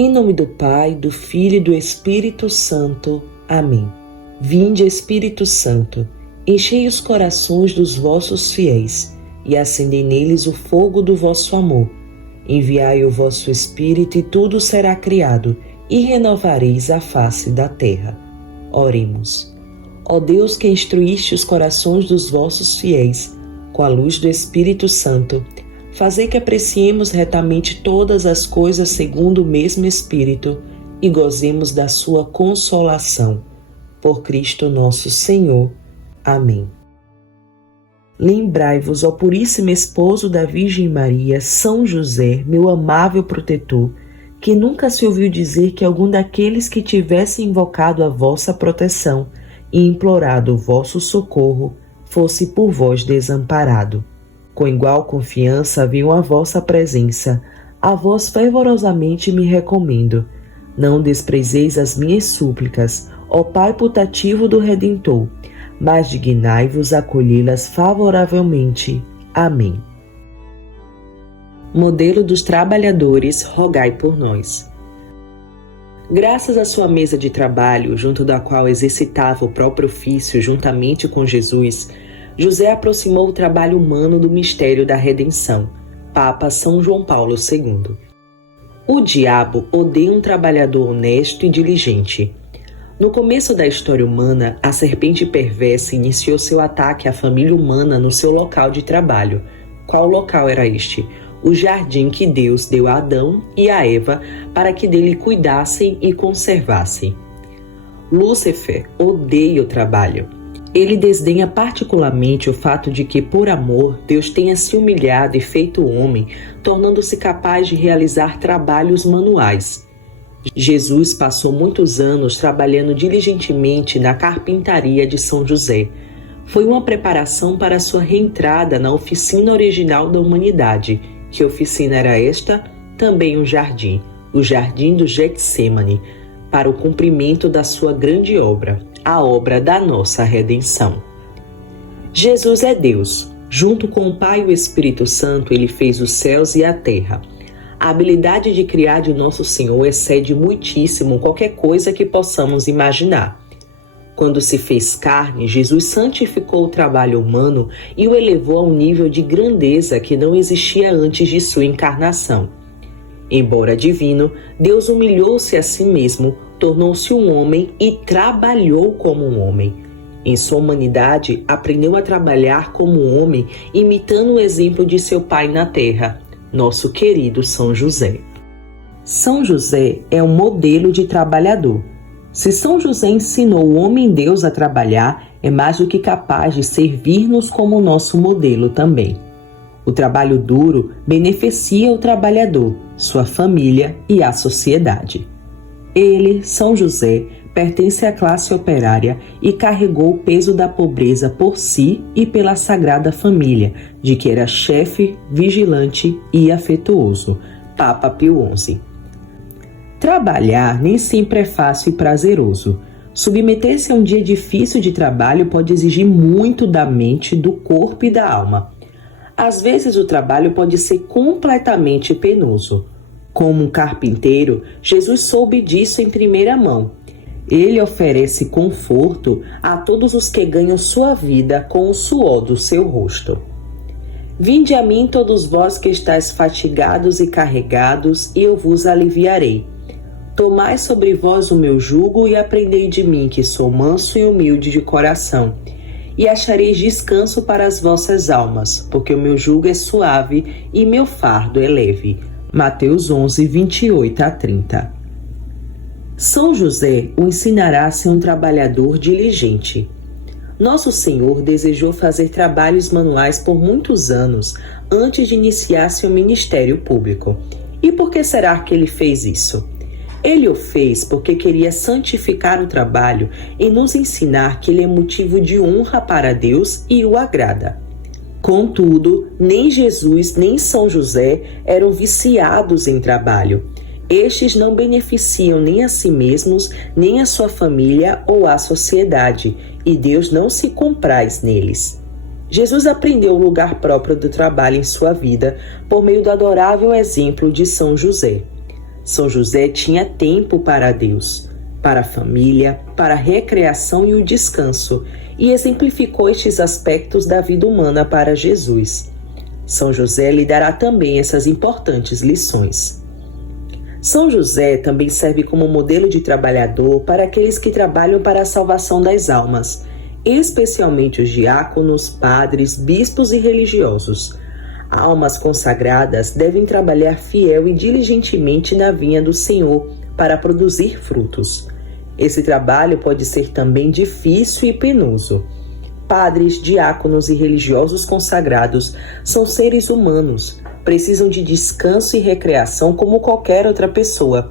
Em nome do Pai, do Filho e do Espírito Santo. Amém. Vinde, Espírito Santo, enchei os corações dos vossos fiéis e acendei neles o fogo do vosso amor. Enviai o vosso Espírito e tudo será criado e renovareis a face da terra. Oremos. Ó Deus, que instruíste os corações dos vossos fiéis com a luz do Espírito Santo, fazei que apreciemos retamente todas as coisas segundo o mesmo Espírito e gozemos da sua consolação. Por Cristo nosso Senhor. Amém. Lembrai-vos, ó Puríssimo Esposo da Virgem Maria, São José, meu amável protetor, que nunca se ouviu dizer que algum daqueles que tivesse invocado a vossa proteção e implorado o vosso socorro fosse por vós desamparado. Com igual confiança venho à vossa presença, a vós fervorosamente me recomendo. Não desprezeis as minhas súplicas, ó Pai putativo do Redentor, mas dignai-vos acolhê-las favoravelmente. Amém. Modelo dos trabalhadores, rogai por nós. Graças à sua mesa de trabalho, junto da qual exercitava o próprio ofício juntamente com Jesus, José aproximou o trabalho humano do mistério da redenção. Papa São João Paulo II. O diabo odeia um trabalhador honesto e diligente. No começo da história humana, a serpente perversa iniciou seu ataque à família humana no seu local de trabalho. Qual local era este? O jardim que Deus deu a Adão e a Eva para que dele cuidassem e conservassem. Lúcifer odeia o trabalho. Ele desdenha particularmente o fato de que, por amor, Deus tenha se humilhado e feito homem, tornando-se capaz de realizar trabalhos manuais. Jesus passou muitos anos trabalhando diligentemente na carpintaria de São José. Foi uma preparação para sua reentrada na oficina original da humanidade. Que oficina era esta? Também um jardim, o Jardim do Getsêmani, para o cumprimento da sua grande obra, a obra da nossa redenção. Jesus é Deus. Junto com o Pai e o Espírito Santo, ele fez os céus e a terra. A habilidade de criar de nosso Senhor excede muitíssimo qualquer coisa que possamos imaginar. Quando se fez carne, Jesus santificou o trabalho humano e o elevou a um nível de grandeza que não existia antes de sua encarnação. Embora divino, Deus humilhou-se a si mesmo, tornou-se um homem e trabalhou como um homem. Em sua humanidade, aprendeu a trabalhar como um homem, imitando o exemplo de seu pai na terra, nosso querido São José. São José é um modelo de trabalhador. Se São José ensinou o homem-deus a trabalhar, é mais do que capaz de servir-nos como nosso modelo também. O trabalho duro beneficia o trabalhador, sua família e a sociedade. Ele, São José, pertence à classe operária e carregou o peso da pobreza por si e pela Sagrada Família, de que era chefe, vigilante e afetuoso. Papa Pio XI. Trabalhar nem sempre é fácil e prazeroso. Submeter-se a um dia difícil de trabalho pode exigir muito da mente, do corpo e da alma. Às vezes o trabalho pode ser completamente penoso. Como um carpinteiro, Jesus soube disso em primeira mão. Ele oferece conforto a todos os que ganham sua vida com o suor do seu rosto. Vinde a mim todos vós que estáis fatigados e carregados, e eu vos aliviarei. Tomai sobre vós o meu jugo e aprendei de mim, que sou manso e humilde de coração, e achareis descanso para as vossas almas, porque o meu jugo é suave e meu fardo é leve. Mateus 11, 28 a 30. São José o ensinará a ser um trabalhador diligente. Nosso Senhor desejou fazer trabalhos manuais por muitos anos antes de iniciar seu ministério público. E por que será que ele fez isso? Ele o fez porque queria santificar o trabalho e nos ensinar que ele é motivo de honra para Deus e o agrada. Contudo, nem Jesus nem São José eram viciados em trabalho. Estes não beneficiam nem a si mesmos, nem a sua família ou a sociedade, e Deus não se compraz neles. Jesus aprendeu o lugar próprio do trabalho em sua vida por meio do adorável exemplo de São José. São José tinha tempo para Deus, para a família, para a recreação e o descanso, e exemplificou estes aspectos da vida humana para Jesus. São José lhe dará também essas importantes lições. São José também serve como modelo de trabalhador para aqueles que trabalham para a salvação das almas, especialmente os diáconos, padres, bispos e religiosos. Almas consagradas devem trabalhar fiel e diligentemente na vinha do Senhor para produzir frutos. Esse trabalho pode ser também difícil e penoso. Padres, diáconos e religiosos consagrados são seres humanos, precisam de descanso e recreação como qualquer outra pessoa.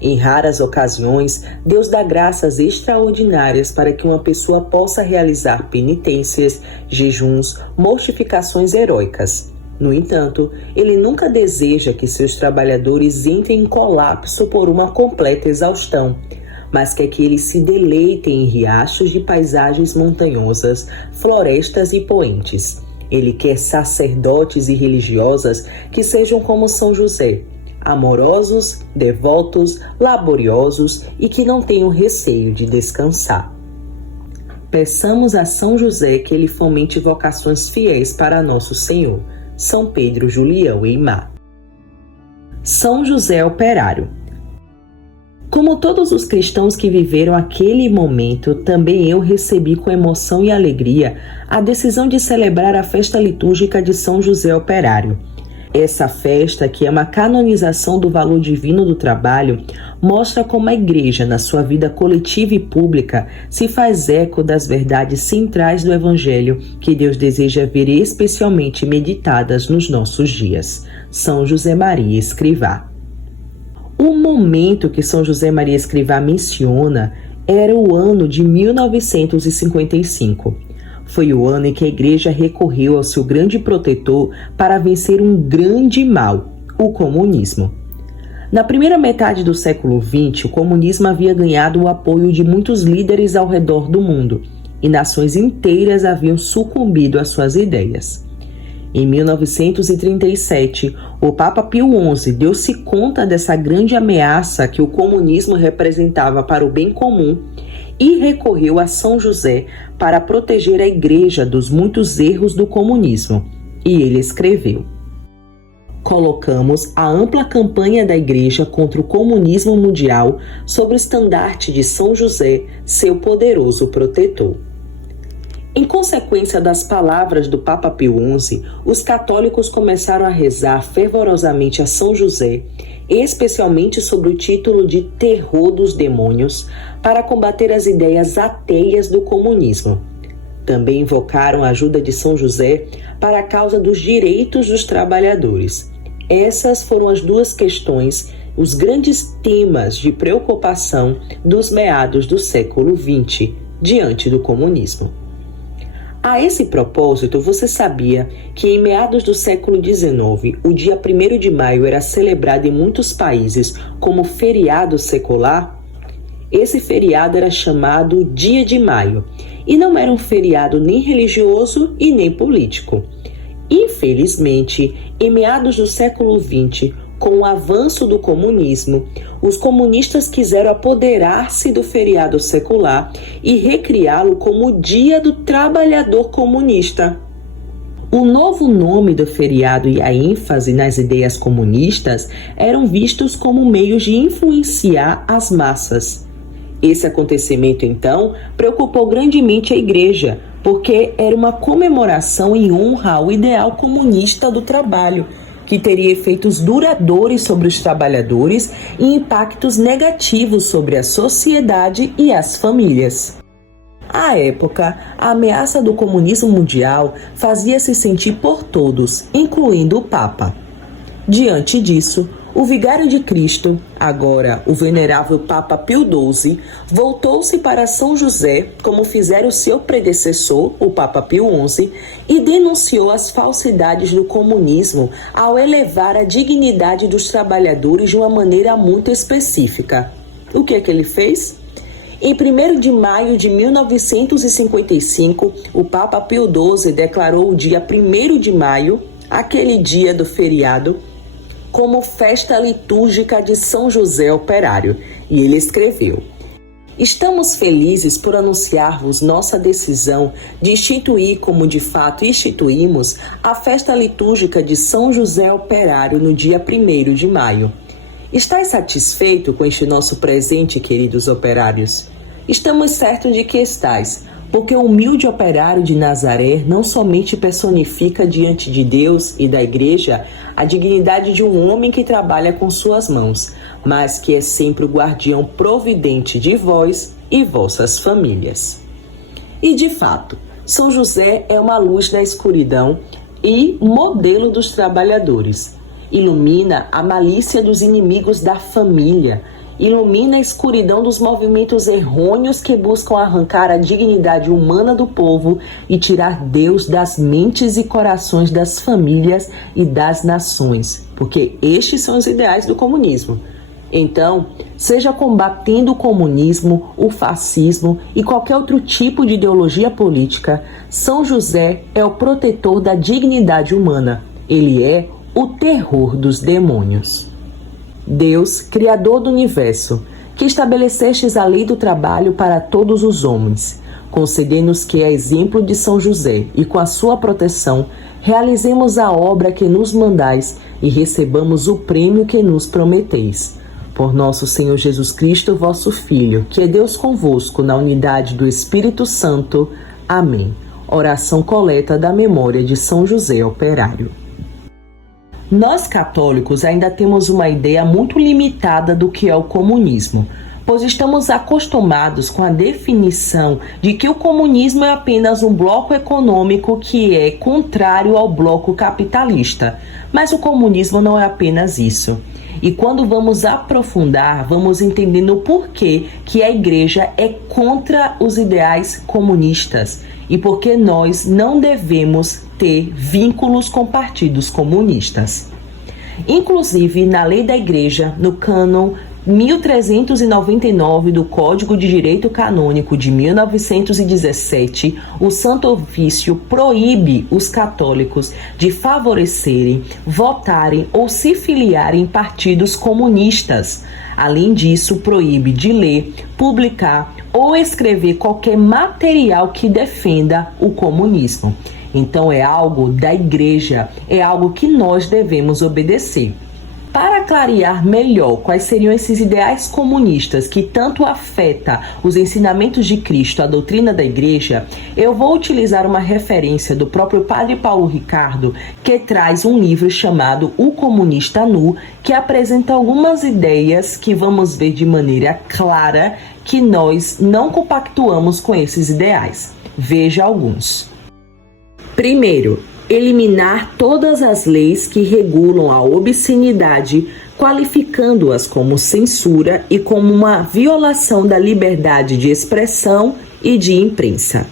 Em raras ocasiões, Deus dá graças extraordinárias para que uma pessoa possa realizar penitências, jejuns, mortificações heróicas. No entanto, Ele nunca deseja que seus trabalhadores entrem em colapso por uma completa exaustão, mas quer que eles se deleitem em riachos de paisagens montanhosas, florestas e poentes. Ele quer sacerdotes e religiosas que sejam como São José, amorosos, devotos, laboriosos e que não tenham receio de descansar. Peçamos a São José que ele fomente vocações fiéis para nosso Senhor. São Pedro, Julião e Imá. São José Operário. Como todos os cristãos que viveram aquele momento, também eu recebi com emoção e alegria a decisão de celebrar a festa litúrgica de São José Operário. Essa festa, que é uma canonização do valor divino do trabalho, mostra como a Igreja, na sua vida coletiva e pública, se faz eco das verdades centrais do Evangelho que Deus deseja ver especialmente meditadas nos nossos dias. São José Maria Escrivá. O momento que São José Maria Escrivá menciona era o ano de 1955. Foi o ano em que a Igreja recorreu ao seu grande protetor para vencer um grande mal, o comunismo. Na primeira metade do século XX, o comunismo havia ganhado o apoio de muitos líderes ao redor do mundo, e nações inteiras haviam sucumbido às suas ideias. Em 1937, o Papa Pio XI deu-se conta dessa grande ameaça que o comunismo representava para o bem comum e recorreu a São José para proteger a Igreja dos muitos erros do comunismo. E ele escreveu: colocamos a ampla campanha da Igreja contra o comunismo mundial sob o estandarte de São José, seu poderoso protetor. Em consequência das palavras do Papa Pio XI, os católicos começaram a rezar fervorosamente a São José, especialmente sob o título de Terror dos Demônios, para combater as ideias ateias do comunismo. Também invocaram a ajuda de São José para a causa dos direitos dos trabalhadores. Essas foram as duas questões, os grandes temas de preocupação dos meados do século XX, diante do comunismo. A esse propósito, você sabia que em meados do século XIX, o dia 1º de maio era celebrado em muitos países como feriado secular? Esse feriado era chamado Dia de Maio e não era um feriado nem religioso e nem político. Infelizmente, em meados do século XX, com o avanço do comunismo, os comunistas quiseram apoderar-se do feriado secular e recriá-lo como o Dia do Trabalhador Comunista. O novo nome do feriado e a ênfase nas ideias comunistas eram vistos como meios de influenciar as massas. Esse acontecimento, então, preocupou grandemente a Igreja, porque era uma comemoração em honra ao ideal comunista do trabalho, que teria efeitos duradouros sobre os trabalhadores e impactos negativos sobre a sociedade e as famílias. À época, a ameaça do comunismo mundial fazia-se sentir por todos, incluindo o Papa. Diante disso, o vigário de Cristo, agora o venerável Papa Pio XII, voltou-se para São José, como fizera o seu predecessor, o Papa Pio XI, e denunciou as falsidades do comunismo ao elevar a dignidade dos trabalhadores de uma maneira muito específica. O que é que ele fez? Em 1º de maio de 1955, o Papa Pio XII declarou o dia 1º de maio, aquele dia do feriado, como festa litúrgica de São José Operário, e ele escreveu: Estamos felizes por anunciar-vos nossa decisão de instituir, como de fato instituímos, a festa litúrgica de São José Operário no dia 1º de maio. Estais satisfeito com este nosso presente, queridos operários? Estamos certos de que estais, porque o humilde operário de Nazaré não somente personifica diante de Deus e da Igreja a dignidade de um homem que trabalha com suas mãos, mas que é sempre o guardião providente de vós e vossas famílias. E de fato, São José é uma luz na escuridão e modelo dos trabalhadores. Ilumina a malícia dos inimigos da família, ilumina a escuridão dos movimentos errôneos que buscam arrancar a dignidade humana do povo e tirar Deus das mentes e corações das famílias e das nações, porque estes são os ideais do comunismo. Então, seja combatendo o comunismo, o fascismo e qualquer outro tipo de ideologia política, São José é o protetor da dignidade humana. Ele é o terror dos demônios. Deus, Criador do Universo, que estabelecestes a lei do trabalho para todos os homens, concedei-nos que, a exemplo de São José e com a sua proteção, realizemos a obra que nos mandais e recebamos o prêmio que nos prometeis. Por nosso Senhor Jesus Cristo, vosso Filho, que é Deus convosco na unidade do Espírito Santo. Amém. Oração coleta da memória de São José Operário. Nós católicos ainda temos uma ideia muito limitada do que é o comunismo, pois estamos acostumados com a definição de que o comunismo é apenas um bloco econômico que é contrário ao bloco capitalista. Mas o comunismo não é apenas isso. E quando vamos aprofundar, vamos entendendo o porquê que a Igreja é contra os ideais comunistas e porque nós não devemos ter vínculos com partidos comunistas. Inclusive, na lei da Igreja, no cânon 1399 do Código de Direito Canônico de 1917, o Santo Ofício proíbe os católicos de favorecerem, votarem ou se filiarem em partidos comunistas. Além disso, proíbe de ler, publicar ou escrever qualquer material que defenda o comunismo. Então é algo da Igreja, é algo que nós devemos obedecer. Para clarear melhor quais seriam esses ideais comunistas que tanto afetam os ensinamentos de Cristo, a doutrina da Igreja, eu vou utilizar uma referência do próprio Padre Paulo Ricardo, que traz um livro chamado O Comunista Nu, que apresenta algumas ideias que vamos ver de maneira clara que nós não compactuamos com esses ideais. Veja alguns. Primeiro, eliminar todas as leis que regulam a obscenidade, qualificando-as como censura e como uma violação da liberdade de expressão e de imprensa.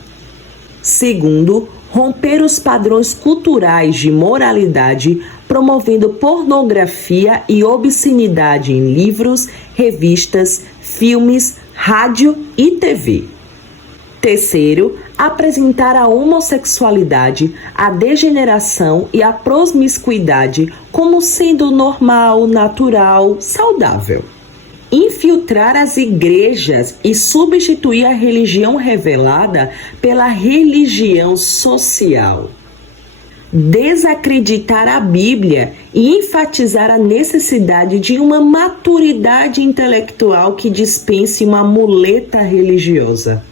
Segundo, romper os padrões culturais de moralidade, promovendo pornografia e obscenidade em livros, revistas, filmes, rádio e TV. Terceiro, apresentar a homossexualidade, a degeneração e a promiscuidade como sendo normal, natural, saudável. Infiltrar as igrejas e substituir a religião revelada pela religião social. Desacreditar a Bíblia e enfatizar a necessidade de uma maturidade intelectual que dispense uma muleta religiosa.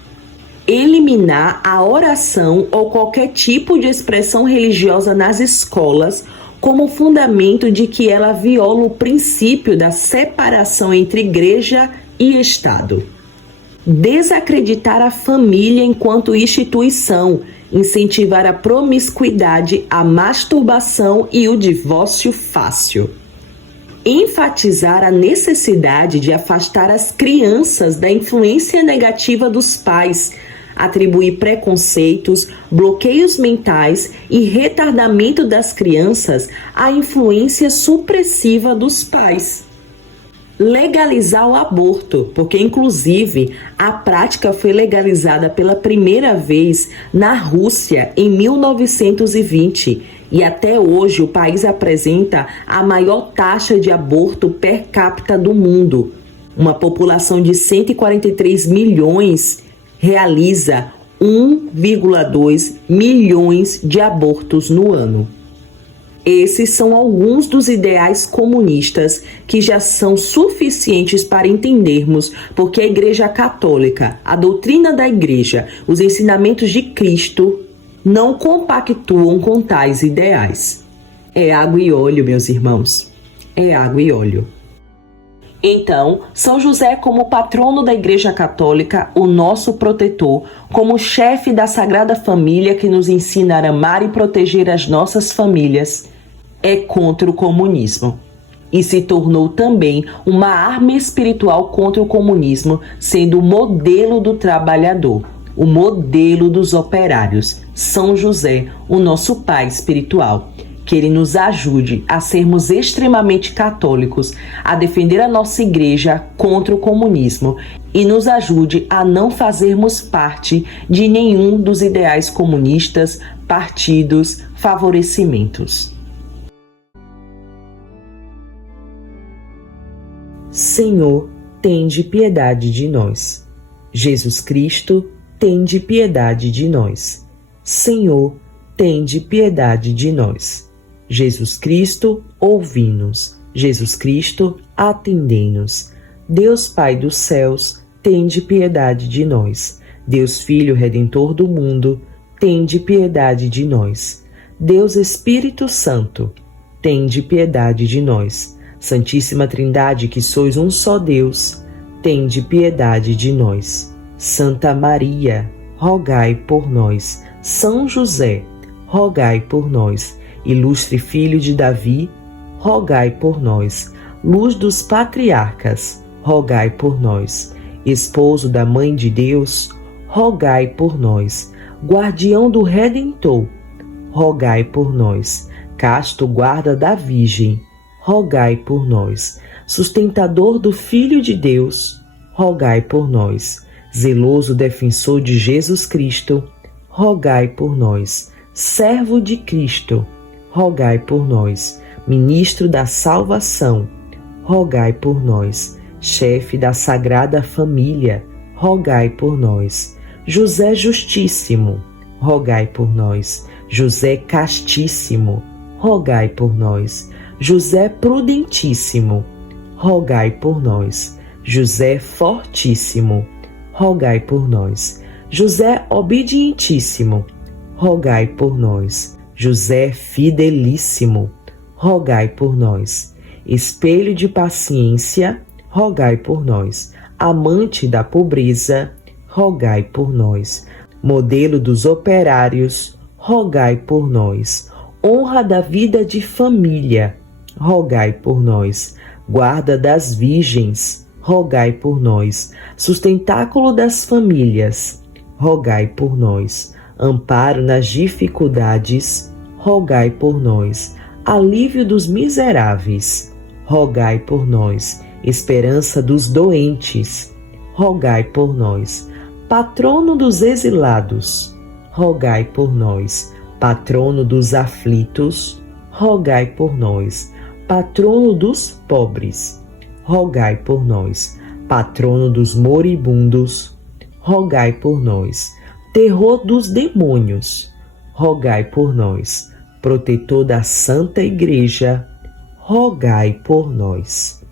Eliminar a oração ou qualquer tipo de expressão religiosa nas escolas como fundamento de que ela viola o princípio da separação entre igreja e Estado. Desacreditar a família enquanto instituição, incentivar a promiscuidade, a masturbação e o divórcio fácil. Enfatizar a necessidade de afastar as crianças da influência negativa dos pais, atribuir preconceitos, bloqueios mentais e retardamento das crianças à influência supressiva dos pais. legalizar o aborto, porque inclusive a prática foi legalizada pela primeira vez na Rússia em 1920 e até hoje o país apresenta a maior taxa de aborto per capita do mundo. Uma população de 143 milhões realiza 1,2 milhões de abortos no ano. Esses são alguns dos ideais comunistas que já são suficientes para entendermos porque a Igreja Católica, a doutrina da Igreja, os ensinamentos de Cristo não compactuam com tais ideais. É água e óleo, meus irmãos. É água e óleo. Então, São José, como patrono da Igreja Católica, o nosso protetor, como chefe da Sagrada Família que nos ensina a amar e proteger as nossas famílias, é contra o comunismo. E se tornou também uma arma espiritual contra o comunismo, sendo o modelo do trabalhador, o modelo dos operários. São José, o nosso pai espiritual. Que ele nos ajude a sermos extremamente católicos, a defender a nossa igreja contra o comunismo e nos ajude a não fazermos parte de nenhum dos ideais comunistas, partidos, favorecimentos. Senhor, tende piedade de nós. Jesus Cristo, tende piedade de nós. Senhor, tende piedade de nós. Jesus Cristo, ouvi-nos. Jesus Cristo, atendei-nos. Deus Pai dos céus, tende piedade de nós. Deus Filho Redentor do mundo, tende piedade de nós. Deus Espírito Santo, tende piedade de nós. Santíssima Trindade, que sois um só Deus, tende piedade de nós. Santa Maria, rogai por nós. São José, rogai por nós. Ilustre Filho de Davi, rogai por nós. Luz dos patriarcas, rogai por nós. Esposo da Mãe de Deus, rogai por nós. Guardião do Redentor, rogai por nós. Casto guarda da Virgem, rogai por nós. Sustentador do Filho de Deus, rogai por nós. Zeloso defensor de Jesus Cristo, rogai por nós. Servo de Cristo, rogai por nós. Ministro da salvação, rogai por nós. Chefe da Sagrada Família, rogai por nós. José Justíssimo, rogai por nós. José Castíssimo, rogai por nós. José Prudentíssimo, rogai por nós. José Fortíssimo, rogai por nós. José Obedientíssimo, rogai por nós. José Fidelíssimo, rogai por nós. Espelho de paciência, rogai por nós. Amante da pobreza, rogai por nós. Modelo dos operários, rogai por nós. Honra da vida de família, rogai por nós. Guarda das virgens, rogai por nós. Sustentáculo das famílias, rogai por nós. Amparo nas dificuldades, rogai por nós. Alívio dos miseráveis, rogai por nós. Esperança dos doentes, rogai por nós. Patrono dos exilados, rogai por nós. Patrono dos aflitos, rogai por nós. Patrono dos pobres, rogai por nós. Patrono dos moribundos, rogai por nós. Terror dos demônios, rogai por nós. Protetor da Santa Igreja, rogai por nós.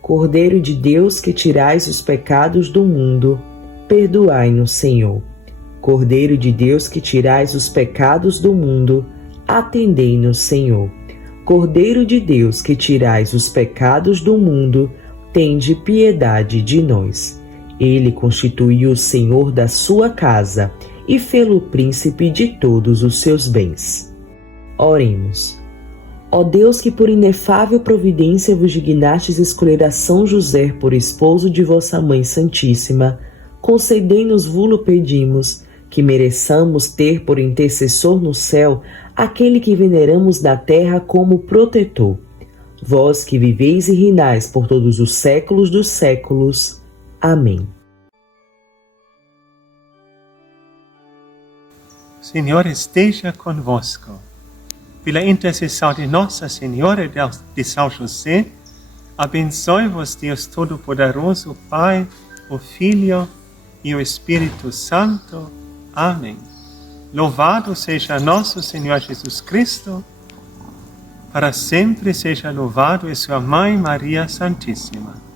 Cordeiro de Deus, que tirais os pecados do mundo, perdoai-nos, Senhor. Cordeiro de Deus, que tirais os pecados do mundo, atendei-nos, Senhor. Cordeiro de Deus, que tirais os pecados do mundo, tende piedade de nós. Ele constituiu o Senhor da sua casa e fê-lo príncipe de todos os seus bens. Oremos. Ó Deus, que por inefável providência vos dignastes escolher a São José por esposo de vossa Mãe Santíssima, concedei-nos, vulo pedimos, que mereçamos ter por intercessor no céu aquele que veneramos na terra como protetor. vós que viveis e reinais por todos os séculos dos séculos. Amém. O Senhor esteja convosco. Pela intercessão de Nossa Senhora de São José, abençoe-vos Deus Todo-Poderoso, Pai, o Filho e o Espírito Santo. Amém. Louvado seja nosso Senhor Jesus Cristo. Para sempre seja louvado e sua Mãe Maria Santíssima.